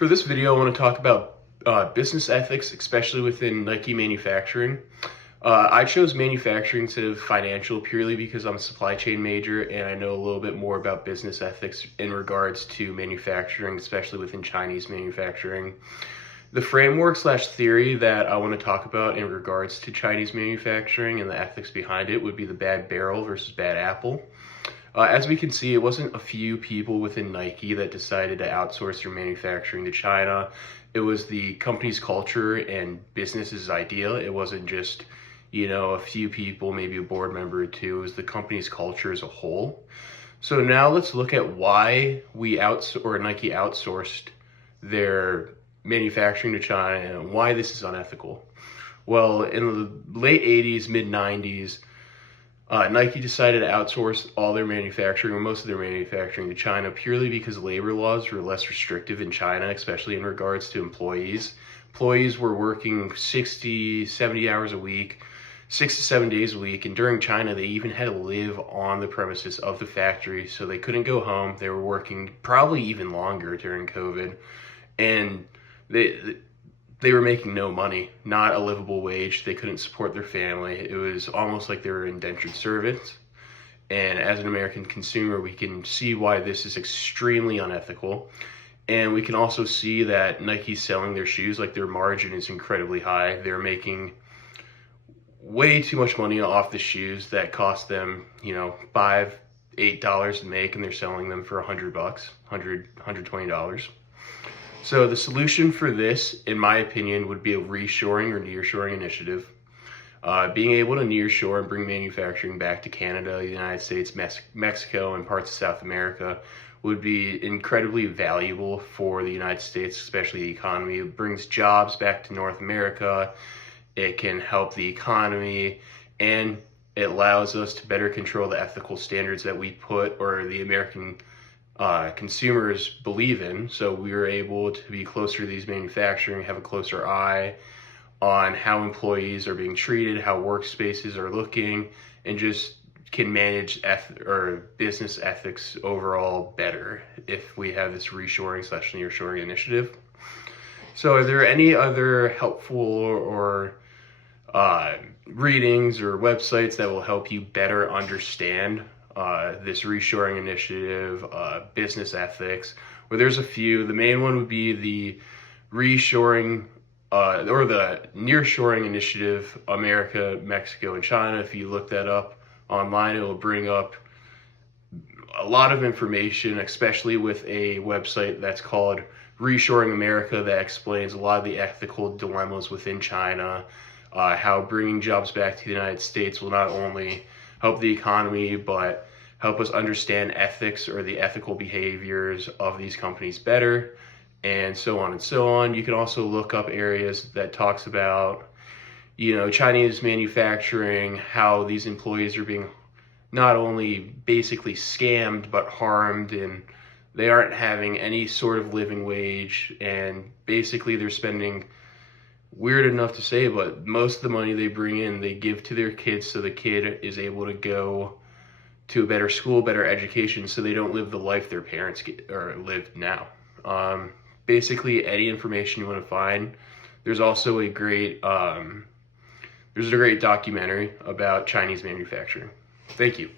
For this video, I want to talk about business ethics, especially within Nike manufacturing. I chose manufacturing instead of financial purely because I'm a supply chain major and I know a little bit more about business ethics in regards to manufacturing, especially within Chinese manufacturing. The framework slash theory that I want to talk about in regards to Chinese manufacturing and the ethics behind it would be the bad barrel versus bad apple. As we can see, it wasn't a few people within Nike that decided to outsource their manufacturing to China. It was the company's culture and business's idea. It wasn't just, a few people, maybe a board member or two. It was the company's culture as a whole. So now let's look at why Nike outsourced their manufacturing to China and why this is unethical. Well, in the late 80s, mid 90s, Nike decided to outsource all their manufacturing, or most of their manufacturing, to China purely because labor laws were less restrictive in China, especially in regards to employees. Employees were working 60, 70 hours a week, 6 to 7 days a week, and during China, they even had to live on the premises of the factory, so they couldn't go home. They were working probably even longer during COVID, and they were making no money, not a livable wage. They couldn't support their family. It was almost like they were indentured servants. And as an American consumer, we can see why this is extremely unethical. And we can also see that Nike's selling their shoes, like their margin is incredibly high. They're making way too much money off the shoes that cost them, $5, $8 to make, and they're selling them for $100, $120. So the solution for this, in my opinion, would be a reshoring or nearshoring initiative. Being able to nearshore and bring manufacturing back to Canada, the United States, Mexico, and parts of South America would be incredibly valuable for the United States, especially the economy. It brings jobs back to North America. It can help the economy, and it allows us to better control the ethical standards that we put, or the American consumers believe in. So we were able to be closer to these manufacturing, have a closer eye on how employees are being treated, how workspaces are looking, and just can manage business ethics overall better if we have this reshoring slash nearshoring initiative. So are there any other helpful or readings or websites that will help you better understand this reshoring initiative, business ethics? Well, there's a few. The main one would be the reshoring or the nearshoring initiative, America, Mexico, and China. If you look that up online, it will bring up a lot of information, especially with a website that's called Reshoring America, that explains a lot of the ethical dilemmas within China, how bringing jobs back to the United States will not only help the economy, but help us understand ethics or the ethical behaviors of these companies better, and so on and so on. You can also look up areas that talks about, Chinese manufacturing, how these employees are being not only basically scammed, but harmed, and they aren't having any sort of living wage, and basically they're spending, weird enough to say, but most of the money they bring in, they give to their kids so the kid is able to go to a better school, better education, so they don't live the life their parents live now. Basically, any information you want to find. There's also a great documentary about Chinese manufacturing. Thank you.